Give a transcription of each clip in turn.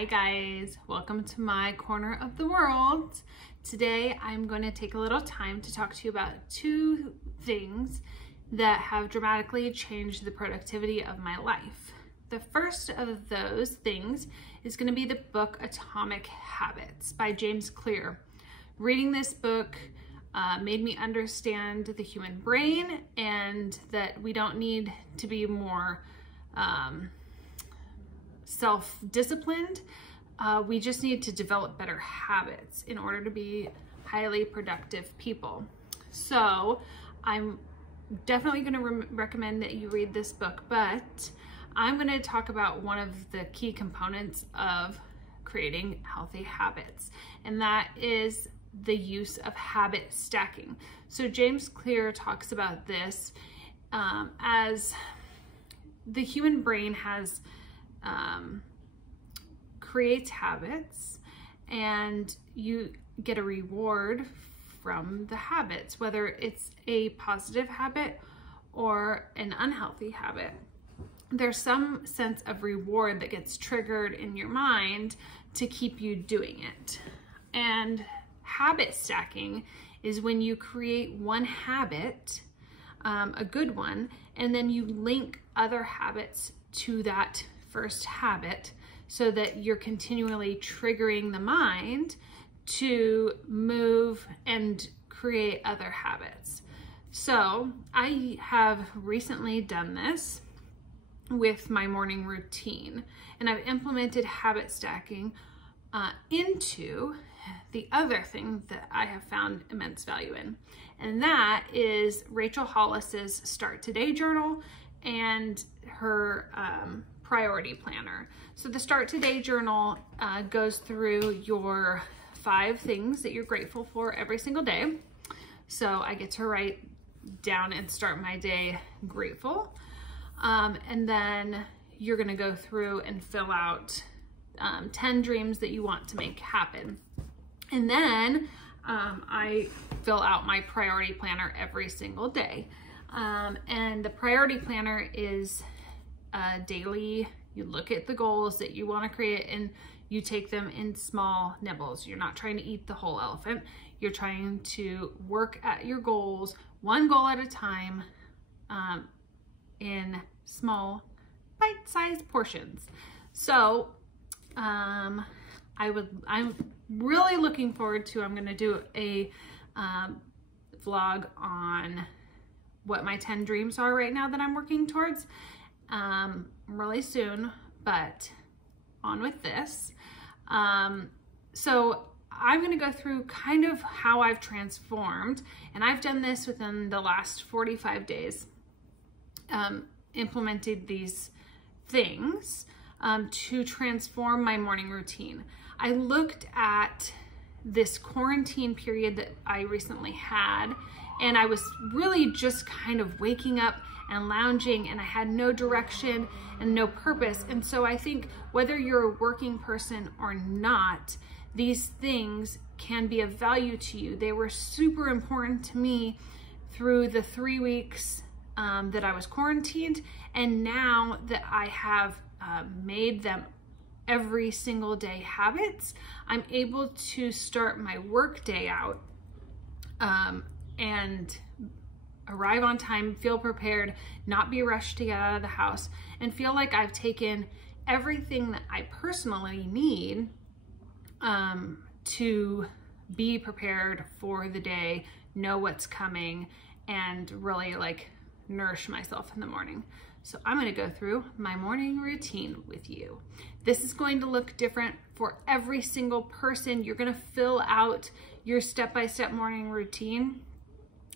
Hi guys, welcome to my corner of the world. Today I'm going to take a little time to talk to you about two things that have dramatically changed the productivity of my life. The first of those things is going to be the book Atomic Habits by James Clear. Reading this book made me understand the human brain and that we don't need to be more self-disciplined. We just need to develop better habits in order to be highly productive people. So I'm definitely going to recommend that you read this book, but I'm going to talk about one of the key components of creating healthy habits, and that is the use of habit stacking. So James Clear talks about this as the human brain has creates habits, and you get a reward from the habits, whether it's a positive habit or an unhealthy habit. There's some sense of reward that gets triggered in your mind to keep you doing it. And habit stacking is when you create one habit, a good one, and then you link other habits to that first habit so that you're continually triggering the mind to move and create other habits. So I have recently done this with my morning routine, and I've implemented habit stacking into the other thing that I have found immense value in, and that is Rachel Hollis's Start Today journal and her priority planner. So the Start Today journal goes through your 5 things that you're grateful for every single day. So I get to write down and start my day grateful. And then you're gonna go through and fill out 10 dreams that you want to make happen. And then I fill out my priority planner every single day. And the priority planner is daily. You look at the goals that you want to create and you take them in small nibbles. You're not trying to eat the whole elephant. You're trying to work at your goals, one goal at a time, in small bite-sized portions. So I'm really looking forward to, I'm going to do a vlog on what my 10 dreams are right now that I'm working towards really soon, but on with this. So I'm going to go through kind of how I've transformed, and I've done this within the last 45 days, implemented these things to transform my morning routine. I looked at this quarantine period that I recently had, and I was really just kind of waking up and lounging, and I had no direction and no purpose. And so I think whether you're a working person or not, these things can be of value to you. They were super important to me through the 3 weeks that I was quarantined, and now that I have made them every single day habits, I'm able to start my work day out and arrive on time, feel prepared, not be rushed to get out of the house, and feel like I've taken everything that I personally need to be prepared for the day, know what's coming, and really like nourish myself in the morning. So I'm going to go through my morning routine with you. This is going to look different for every single person. You're going to fill out your step-by-step morning routine,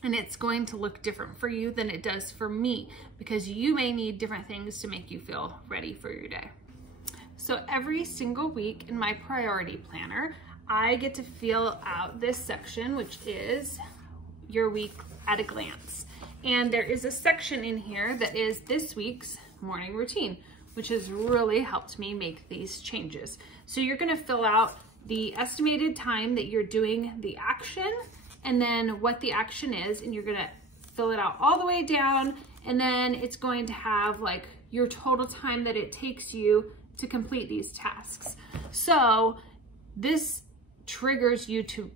and it's going to look different for you than it does for me, because you may need different things to make you feel ready for your day. So every single week in my priority planner, I get to fill out this section, which is your week at a glance. And there is a section in here that is this week's morning routine, which has really helped me make these changes. So you're gonna fill out the estimated time that you're doing the action, and then what the action is, and you're gonna fill it out all the way down, and then it's going to have like your total time that it takes you to complete these tasks. So this triggers you to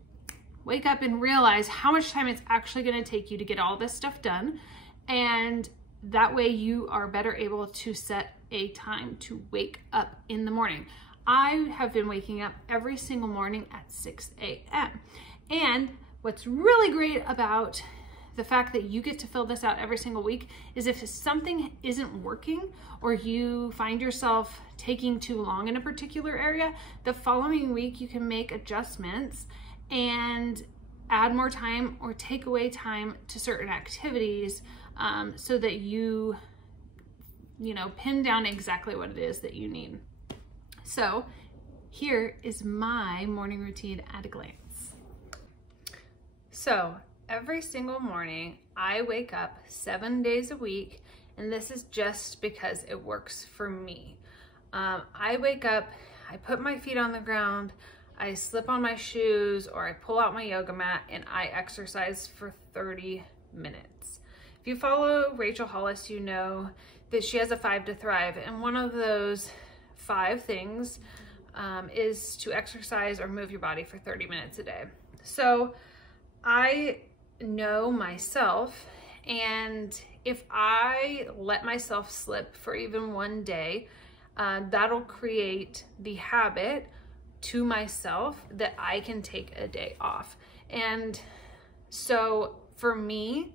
wake up and realize how much time it's actually going to take you to get all this stuff done. And that way you are better able to set a time to wake up in the morning. I have been waking up every single morning at 6 a.m. And what's really great about the fact that you get to fill this out every single week is if something isn't working or you find yourself taking too long in a particular area, the following week you can make adjustments and add more time or take away time to certain activities, so that you pin down exactly what it is that you need. So here is my morning routine at a glance. So every single morning I wake up 7 days a week, and this is just because it works for me. I wake up, I put my feet on the ground, I slip on my shoes, or I pull out my yoga mat and I exercise for 30 minutes. If you follow Rachel Hollis, you know that she has a 5 to Thrive, and one of those 5 things is to exercise or move your body for 30 minutes a day. So I know myself, and if I let myself slip for even one day, that'll create the habit to myself that I can take a day off. And so for me,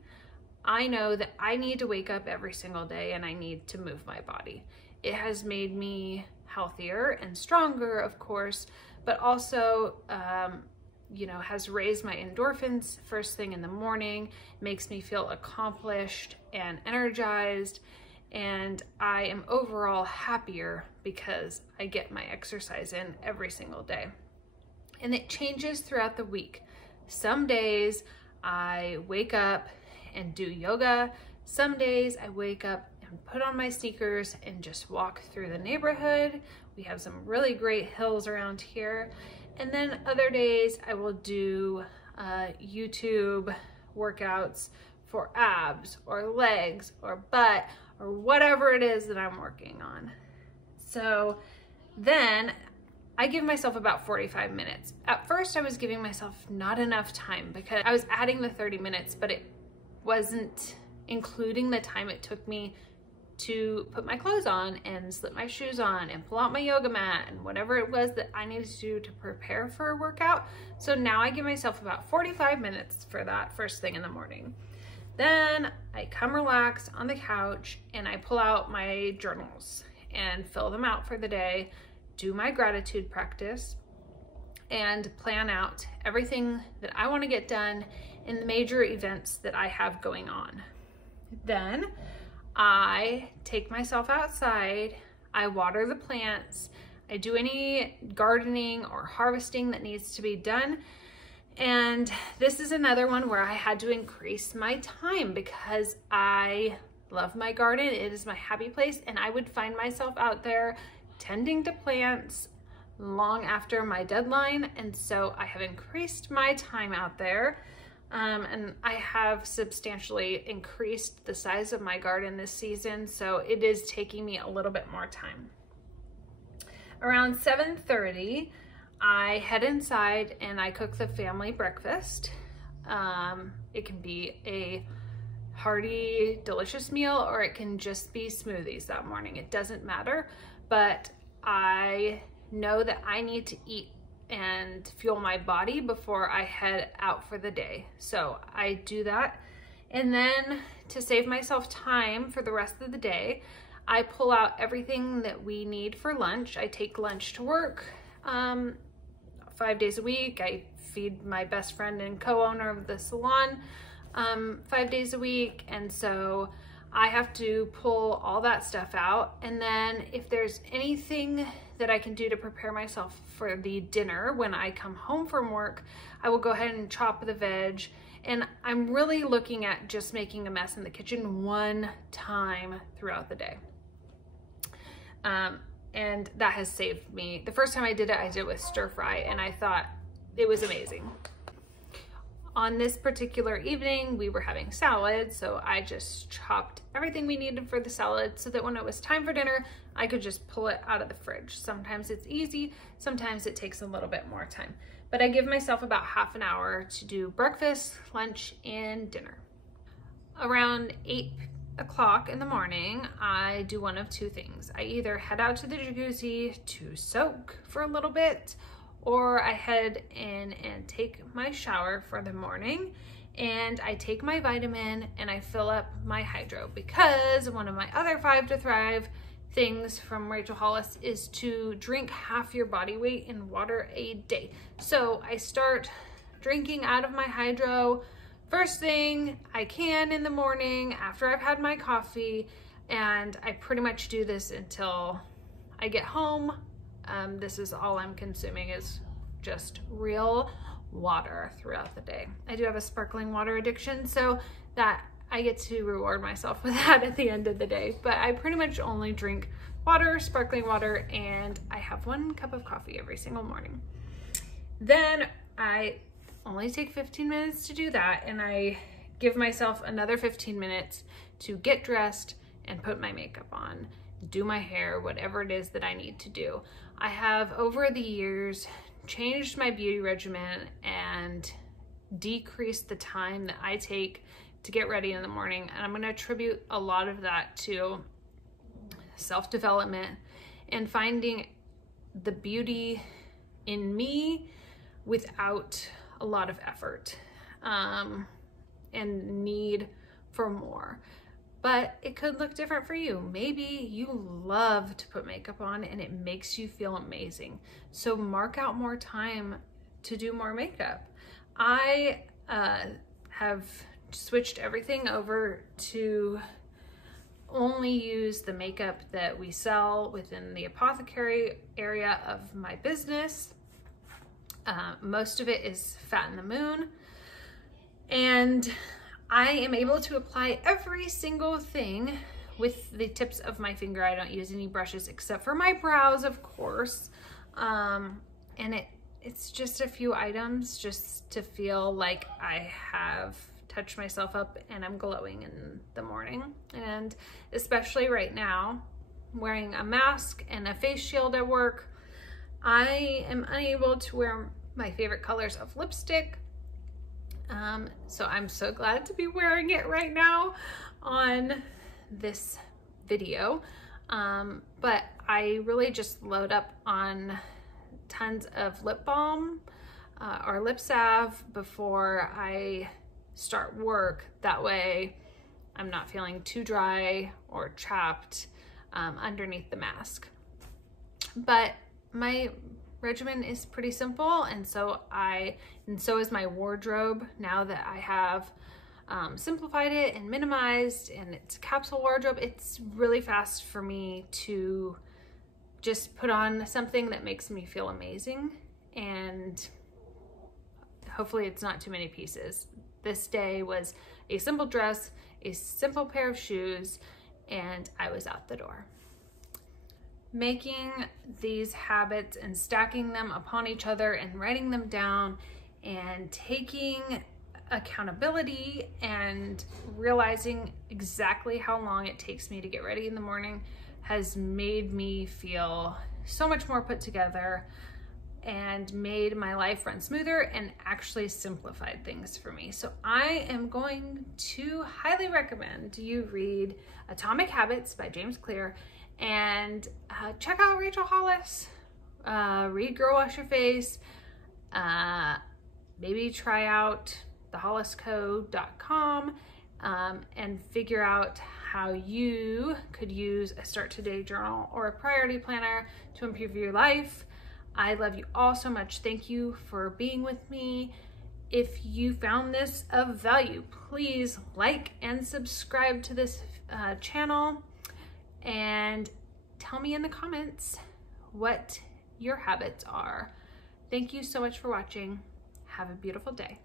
I know that I need to wake up every single day and I need to move my body. It has made me healthier and stronger, of course, but also, has raised my endorphins first thing in the morning, makes me feel accomplished and energized, and I am overall happier because I get my exercise in every single day. And it changes throughout the week. Some days I wake up and do yoga. Some days I wake up and put on my sneakers and just walk through the neighborhood. We have some really great hills around here. And then other days I will do YouTube workouts for abs or legs or butt or whatever it is that I'm working on. So then I give myself about 45 minutes. At first I was giving myself not enough time because I was adding the 30 minutes, but it wasn't including the time it took me to put my clothes on and slip my shoes on and pull out my yoga mat and whatever it was that I needed to do to prepare for a workout. So now I give myself about 45 minutes for that first thing in the morning. Then I come relax on the couch and I pull out my journals and fill them out for the day, do my gratitude practice, and plan out everything that I want to get done in the major events that I have going on. Then I take myself outside, I water the plants, I do any gardening or harvesting that needs to be done. And this is another one where I had to increase my time because I love my garden. It is my happy place, and I would find myself out there tending to plants long after my deadline. And so I have increased my time out there. And I have substantially increased the size of my garden this season, so it is taking me a little bit more time. Around 7:30, I head inside and I cook the family breakfast. It can be a hearty, delicious meal, or it can just be smoothies that morning. It doesn't matter, but I know that I need to eat and fuel my body before I head out for the day. So I do that. And then to save myself time for the rest of the day, I pull out everything that we need for lunch. I take lunch to work 5 days a week. I feed my best friend and co-owner of the salon 5 days a week. And so I have to pull all that stuff out. And then if there's anything that I can do to prepare myself for the dinner when I come home from work, I will go ahead and chop the veg. And I'm really looking at just making a mess in the kitchen one time throughout the day. And that has saved me. The first time I did it with stir fry, and I thought it was amazing. On this particular evening, we were having salad, so I just chopped everything we needed for the salad so that when it was time for dinner, I could just pull it out of the fridge. Sometimes it's easy, sometimes it takes a little bit more time. But I give myself about half an hour to do breakfast, lunch, and dinner. Around 8 o'clock in the morning, I do one of two things. I either head out to the jacuzzi to soak for a little bit, or I head in and take my shower for the morning, and I take my vitamin and I fill up my hydro, because one of my other 5 to Thrive things from Rachel Hollis is to drink half your body weight in water a day. So I start drinking out of my hydro first thing I can in the morning after I've had my coffee, and I pretty much do this until I get home. This is all I'm consuming, is just real water throughout the day. I do have a sparkling water addiction, so that I get to reward myself with that at the end of the day. But I pretty much only drink water, sparkling water, and I have 1 cup of coffee every single morning. Then I only take 15 minutes to do that, and I give myself another 15 minutes to get dressed and put my makeup on, do my hair, whatever it is that I need to do. I have over the years changed my beauty regimen and decreased the time that I take to get ready in the morning, and I'm going to attribute a lot of that to self-development and finding the beauty in me without a lot of effort and need for more. But it could look different for you. Maybe you love to put makeup on and it makes you feel amazing. So mark out more time to do more makeup. I have switched everything over to only use the makeup that we sell within the apothecary area of my business. Most of it is Fat in the Moon, and I am able to apply every single thing with the tips of my finger. I don't use any brushes except for my brows, of course. And it's just a few items just to feel like I have touched myself up and I'm glowing in the morning. And especially right now, wearing a mask and a face shield at work, I am unable to wear my favorite colors of lipstick. So I'm so glad to be wearing it right now on this video. But I really just load up on tons of lip balm or lip salve before I start work. That way I'm not feeling too dry or chapped underneath the mask. But my regimen is pretty simple, and so is my wardrobe. Now that I have simplified it and minimized, and it's a capsule wardrobe, it's really fast for me to just put on something that makes me feel amazing, and hopefully it's not too many pieces. This day was a simple dress, a simple pair of shoes, and I was out the door. Making these habits and stacking them upon each other and writing them down and taking accountability and realizing exactly how long it takes me to get ready in the morning has made me feel so much more put together and made my life run smoother and actually simplified things for me. So I am going to highly recommend you read Atomic Habits by James Clear, and check out Rachel Hollis, read Girl Wash Your Face, maybe try out thehollisco.com and figure out how you could use a Start Today journal or a priority planner to improve your life. I love you all so much. Thank you for being with me. If you found this of value, please like and subscribe to this channel, and tell me in the comments what your habits are. Thank you so much for watching. Have a beautiful day.